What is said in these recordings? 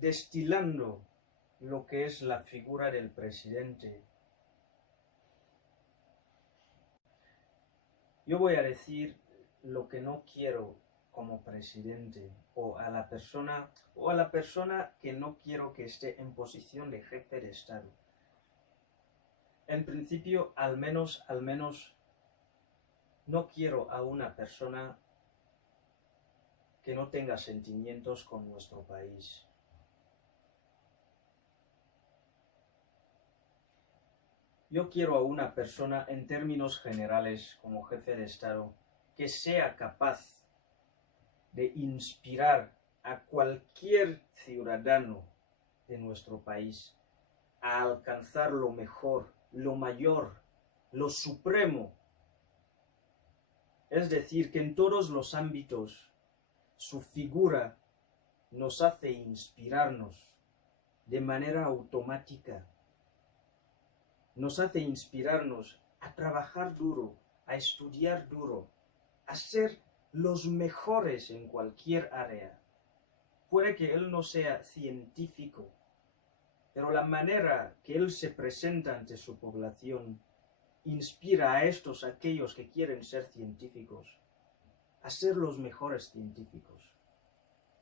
destilando lo que es la figura del presidente, yo voy a decir lo que no quiero como presidente o a la persona que no quiero que esté en posición de jefe de Estado. En principio, al menos no quiero a una persona que no tenga sentimientos con nuestro país. Yo quiero a una persona, en términos generales, como jefe de Estado, que sea capaz de inspirar a cualquier ciudadano de nuestro país a alcanzar lo mejor, lo mayor, lo supremo. Es decir, que en todos los ámbitos su figura nos hace inspirarnos de manera automática. Nos hace inspirarnos a trabajar duro, a estudiar duro, a ser los mejores en cualquier área. Puede que él no sea científico, pero la manera que él se presenta ante su población inspira a aquellos que quieren ser científicos, a ser los mejores científicos.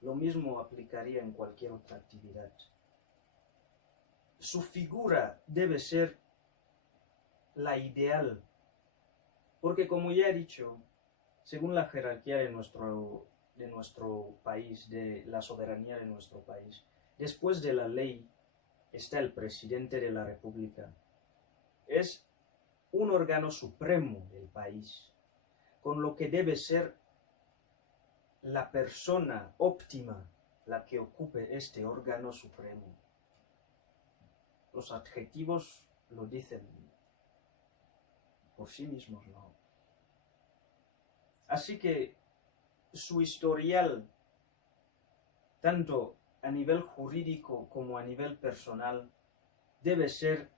Lo mismo aplicaría en cualquier otra actividad. Su figura debe ser la ideal, porque como ya he dicho, según la jerarquía de nuestro país, de la soberanía de nuestro país, después de la ley está el presidente de la República. Es un órgano supremo del país, con lo que debe ser la persona óptima la que ocupe este órgano supremo. Los adjetivos lo dicen por sí mismos, ¿no? Así que su historial, tanto a nivel jurídico como a nivel personal, debe ser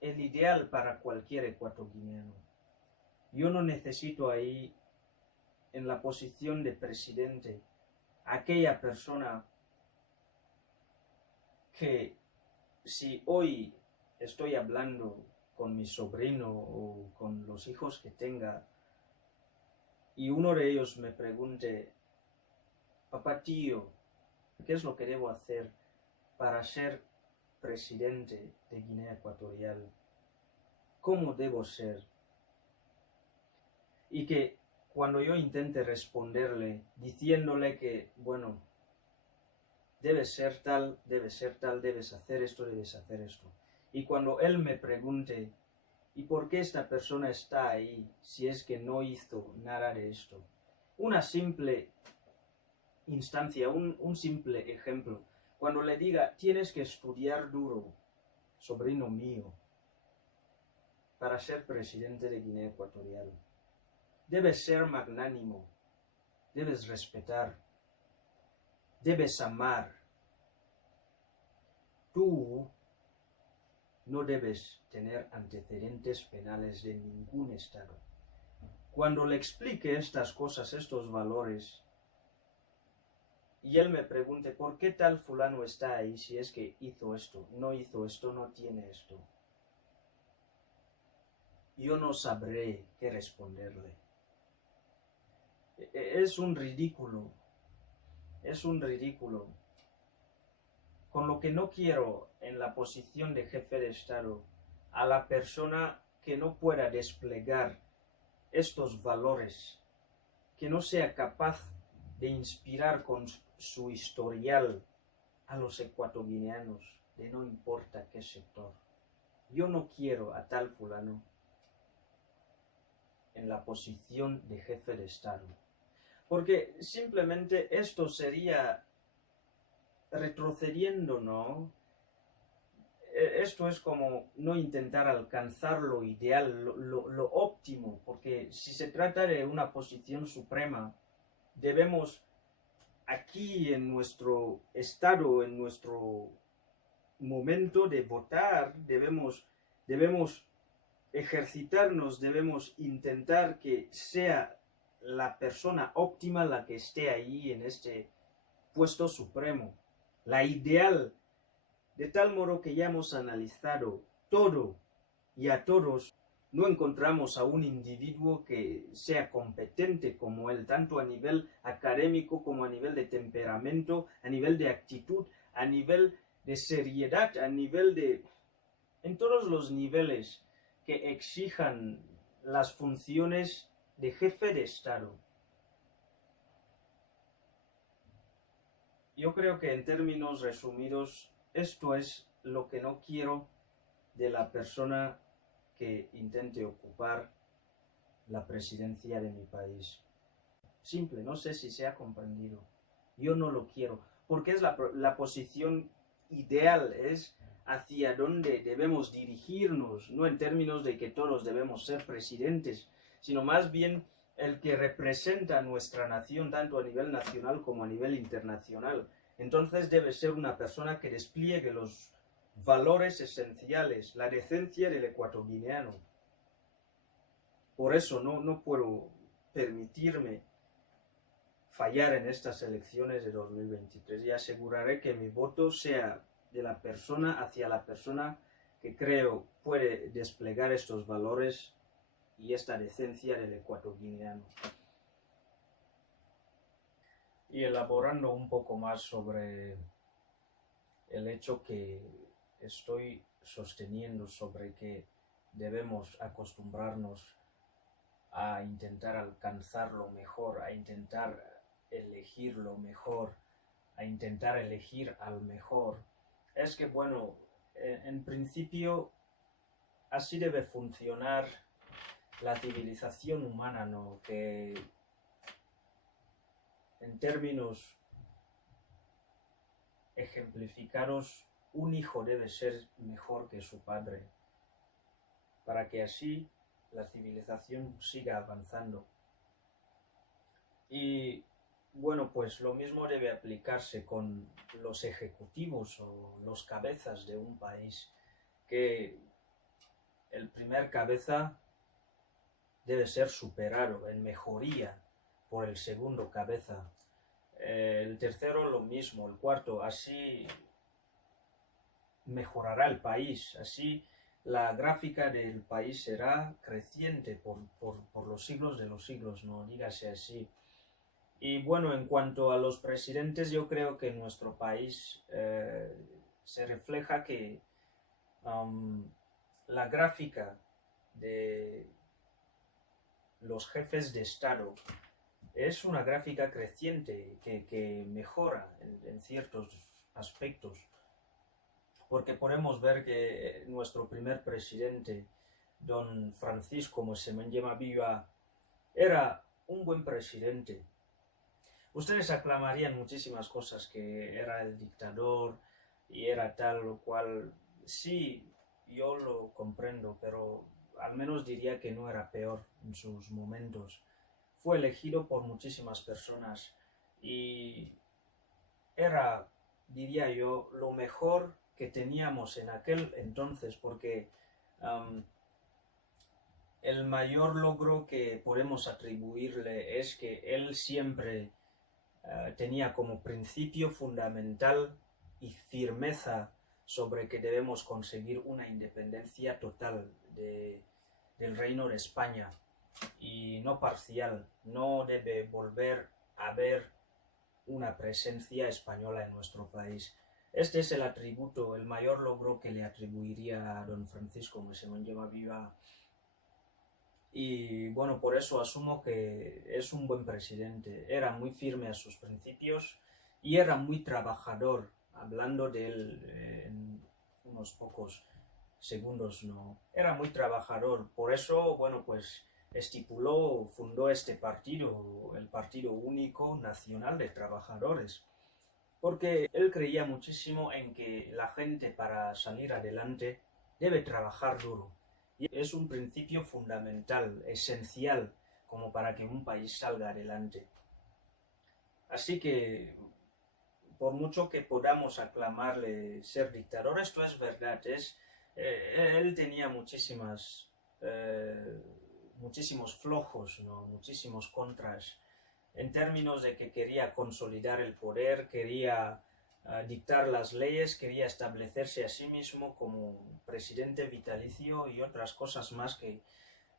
el ideal para cualquier ecuatoguineano. Yo no necesito ahí, en la posición de presidente, aquella persona que, si hoy estoy hablando con mi sobrino o con los hijos que tenga, y uno de ellos me pregunte: papá tío, ¿qué es lo que debo hacer para ser presidente de Guinea Ecuatorial? ¿Cómo debo ser? Y que cuando yo intente responderle diciéndole que, bueno, debes ser tal, debes hacer esto, debes hacer esto. Y cuando él me pregunte: ¿y por qué esta persona está ahí si es que no hizo nada de esto? Una simple instancia, un simple ejemplo. Cuando le diga: tienes que estudiar duro, sobrino mío, para ser presidente de Guinea Ecuatorial. Debes ser magnánimo, debes respetar, debes amar. Tú no debes tener antecedentes penales de ningún estado. Cuando le explique estas cosas, estos valores, y él me pregunte: ¿por qué tal fulano está ahí si es que hizo esto, no tiene esto? Yo no sabré qué responderle. Es un ridículo. Con lo que no quiero en la posición de jefe de Estado a la persona que no pueda desplegar estos valores, que no sea capaz de inspirar con su historial a los ecuatoguineanos, de no importa qué sector. Yo no quiero a tal fulano en la posición de jefe de Estado, porque simplemente esto sería retrocediendo, ¿no? Esto es como no intentar alcanzar lo ideal, lo óptimo, porque si se trata de una posición suprema, debemos aquí en nuestro estado, en nuestro momento de votar, debemos ejercitarnos, debemos intentar que sea la persona óptima la que esté ahí en este puesto supremo. la ideal, de tal modo que ya hemos analizado todo y a todos, no encontramos a un individuo que sea competente como él, tanto a nivel académico como a nivel de temperamento, a nivel de actitud, a nivel de seriedad, a nivel de... en todos los niveles que exijan las funciones de jefe de Estado. Yo creo que en términos resumidos, esto es lo que no quiero de la persona que intente ocupar la presidencia de mi país. Simple, no sé si se ha comprendido. Yo no lo quiero, porque es la posición ideal, es hacia dónde debemos dirigirnos, no en términos de que todos debemos ser presidentes, sino más bien el que representa a nuestra nación tanto a nivel nacional como a nivel internacional. Entonces debe ser una persona que despliegue los valores esenciales, la decencia del ecuatoguineano. Por eso no puedo permitirme fallar en estas elecciones de 2023 y aseguraré que mi voto sea de la persona hacia la persona que creo puede desplegar estos valores y esta decencia del ecuatoguineano. Y elaborando un poco más sobre el hecho que estoy sosteniendo sobre que debemos acostumbrarnos a intentar alcanzar lo mejor, a intentar elegir lo mejor, a intentar elegir al mejor, es que bueno, en principio así debe funcionar la civilización humana, ¿no? Que en términos ejemplificados, un hijo debe ser mejor que su padre, para que así la civilización siga avanzando. Y bueno, pues lo mismo debe aplicarse con los ejecutivos o los cabezas de un país, que el primer cabeza debe ser superado en mejoría por el segundo cabeza, el tercero lo mismo, el cuarto, así mejorará el país, así la gráfica del país será creciente por los siglos de los siglos, no dígase así. Y bueno, en cuanto a los presidentes, yo creo que en nuestro país se refleja que la gráfica de los jefes de Estado es una gráfica creciente que mejora en ciertos aspectos, porque podemos ver que nuestro primer presidente, don Francisco Moisés-Nguema Viva, era un buen presidente. Ustedes aclamarían muchísimas cosas, que era el dictador y era tal o cual. Sí, yo lo comprendo, pero al menos diría que no era peor en sus momentos. Fue elegido por muchísimas personas y era, diría yo, lo mejor que teníamos en aquel entonces, porque el mayor logro que podemos atribuirle es que él siempre tenía como principio fundamental y firmeza sobre que debemos conseguir una independencia total del Reino de España y no parcial. No debe volver a haber una presencia española en nuestro país. Este es el atributo, el mayor logro que le atribuiría a don Francisco Moisés-Nguema Viva. Y bueno, por eso asumo que es un buen presidente. Era muy firme a sus principios y era muy trabajador. Hablando de él en unos pocos segundos, no. Era muy trabajador. Por eso, bueno, pues fundó este partido, el Partido Único Nacional de Trabajadores. Porque él creía muchísimo en que la gente, para salir adelante, debe trabajar duro. Y es un principio fundamental, esencial, como para que un país salga adelante. Así que, por mucho que podamos aclamarle ser dictador, esto es verdad. Él tenía muchísimos flojos, ¿no? Muchísimos contras, en términos de que quería consolidar el poder, quería dictar las leyes, quería establecerse a sí mismo como presidente vitalicio y otras cosas más que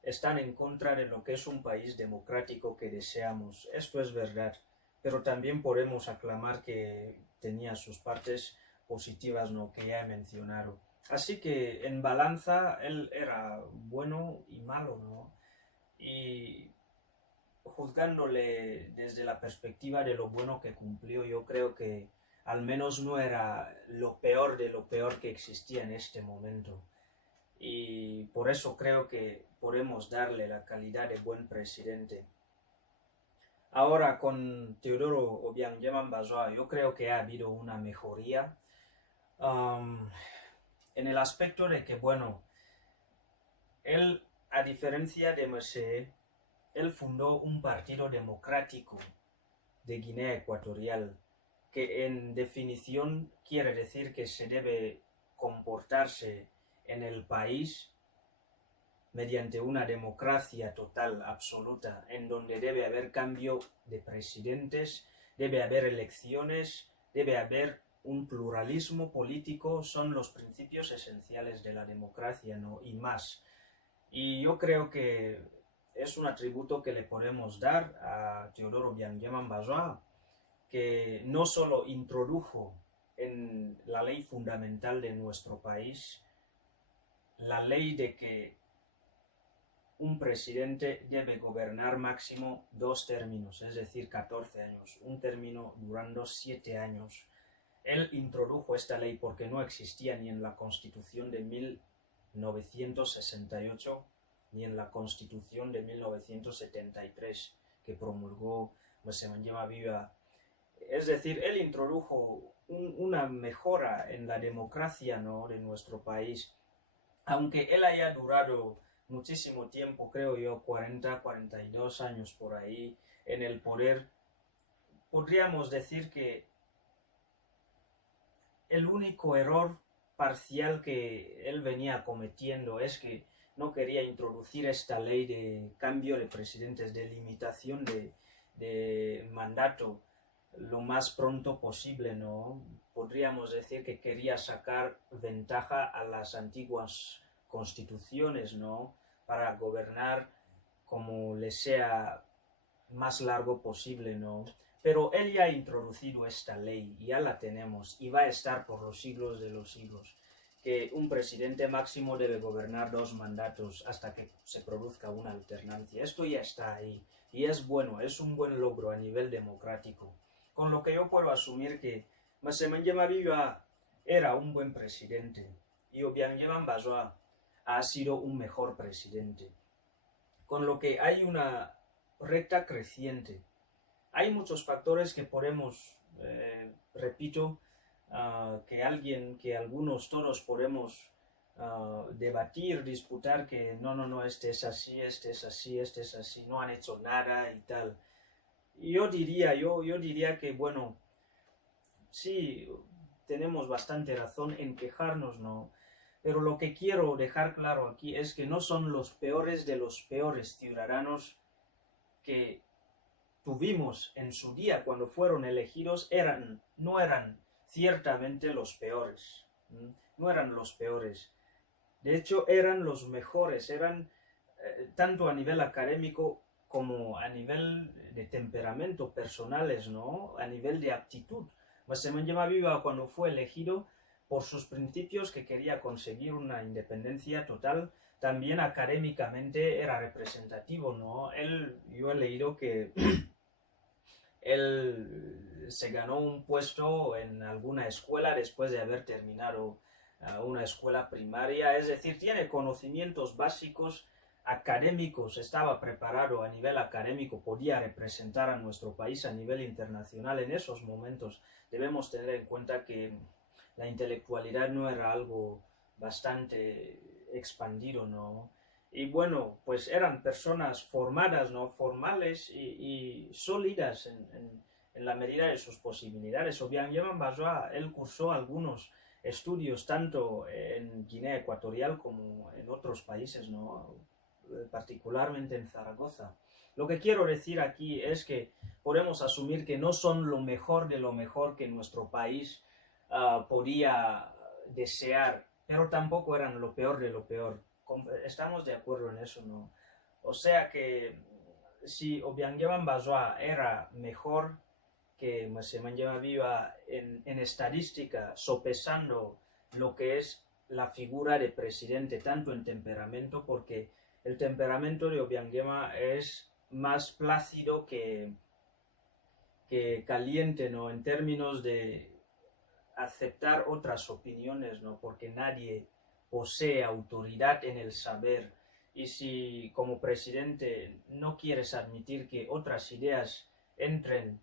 están en contra de lo que es un país democrático que deseamos. Esto es verdad, pero también podemos aclamar que tenía sus partes positivas, ¿no?, que ya he mencionado. Así que en balanza él era bueno y malo, ¿no? Y juzgándole desde la perspectiva de lo bueno que cumplió, yo creo que al menos no era lo peor de lo peor que existía en este momento. Y por eso creo que podemos darle la calidad de buen presidente. Ahora con Teodoro Obiang Basoa, yo creo que ha habido una mejoría en el aspecto de que, bueno, él, a diferencia de Merced, él fundó un partido democrático de Guinea Ecuatorial, que en definición quiere decir que se debe comportarse en el país mediante una democracia total, absoluta, en donde debe haber cambio de presidentes, debe haber elecciones, debe haber un pluralismo político, son los principios esenciales de la democracia, ¿no? Y más. Y yo creo que es un atributo que le podemos dar a Teodoro Obiang Basoa, que no solo introdujo en la ley fundamental de nuestro país la ley de que un presidente debe gobernar máximo 2 términos, es decir, 14 años, un término durando 7 años. Él introdujo esta ley porque no existía ni en la Constitución de 1968 ni en la Constitución de 1973 que promulgó Semanyema Viva. Es decir, él introdujo una mejora en la democracia, ¿no?, de nuestro país. Aunque él haya durado muchísimo tiempo, creo yo, 40, 42 años por ahí en el poder, podríamos decir que el único error parcial que él venía cometiendo es que no quería introducir esta ley de cambio de presidentes, de limitación de mandato lo más pronto posible, ¿no? Podríamos decir que quería sacar ventaja a las antiguas constituciones, ¿no?, para gobernar como le sea más largo posible, ¿no? Pero él ya ha introducido esta ley, ya la tenemos y va a estar por los siglos de los siglos, que un presidente máximo debe gobernar 2 mandatos hasta que se produzca una alternancia. Esto ya está ahí y es bueno, es un buen logro a nivel democrático. Con lo que yo puedo asumir que Semanyema Viva era un buen presidente y Obiang Basoa ha sido un mejor presidente. Con lo que hay una recta creciente. Hay muchos factores que podemos, repito, que algunos todos podemos debatir, disputar que no, este es así, este es así, este es así, no han hecho nada y tal. Yo diría que, bueno, sí, tenemos bastante razón en quejarnos, ¿no? Pero lo que quiero dejar claro aquí es que no son los peores de los peores ciudadanos que tuvimos en su día cuando fueron elegidos, no eran ciertamente los peores, no eran los peores. De hecho, eran los mejores, eran tanto a nivel académico como a nivel de temperamento personales, ¿no?, a nivel de aptitud. Semanyema Viva, cuando fue elegido, por sus principios, que quería conseguir una independencia total, también académicamente era representativo, ¿no? Yo he leído que él se ganó un puesto en alguna escuela después de haber terminado una escuela primaria, es decir, tiene conocimientos básicos académicos, estaba preparado a nivel académico, podía representar a nuestro país a nivel internacional. En esos momentos debemos tener en cuenta que la intelectualidad no era algo bastante expandido, ¿no? Y bueno, pues eran personas formadas, ¿no?, formales y sólidas en la medida de sus posibilidades. Obiang Basoa, él cursó algunos estudios tanto en Guinea Ecuatorial como en otros países, ¿no?, particularmente en Zaragoza. Lo que quiero decir aquí es que podemos asumir que no son lo mejor de lo mejor que nuestro país podía desear, pero tampoco eran lo peor de lo peor. Estamos de acuerdo en eso, ¿no? O sea que si Obiang Bazoa era mejor que Msemanjema Viva en estadística, sopesando lo que es la figura de presidente, tanto en temperamento, porque el temperamento de Obiang es más plácido que caliente, ¿no? En términos de aceptar otras opiniones, ¿no? Porque nadie posee autoridad en el saber. Y si como presidente no quieres admitir que otras ideas entren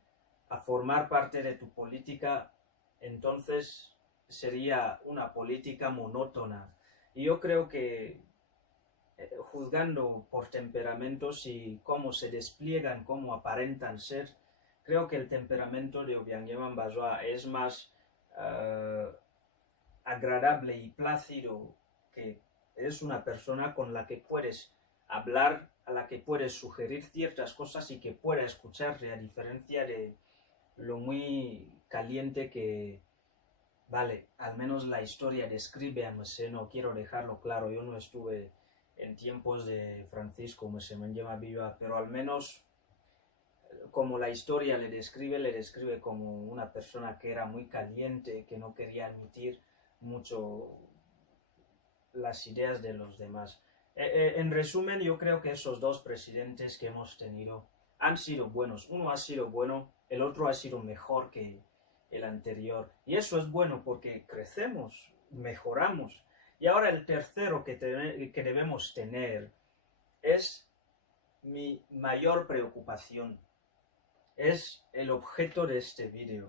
a formar parte de tu política, entonces sería una política monótona. Y yo creo que juzgando por temperamentos y cómo se despliegan, cómo aparentan ser, creo que el temperamento de Obiang Bazoa es más agradable y plácido, que es una persona con la que puedes hablar, a la que puedes sugerir ciertas cosas y que pueda escucharte, a diferencia de lo muy caliente que, vale, al menos la historia describe a Mese. No quiero dejarlo claro, yo no estuve en tiempos de Francisco Msemanjema Viva, pero al menos como la historia le describe como una persona que era muy caliente, que no quería admitir mucho las ideas de los demás. En resumen, yo creo que esos dos presidentes que hemos tenido han sido buenos. Uno ha sido bueno, el otro ha sido mejor que el anterior. Y eso es bueno porque crecemos, mejoramos. Y ahora el tercero que debemos tener es mi mayor preocupación. Es el objeto de este vídeo.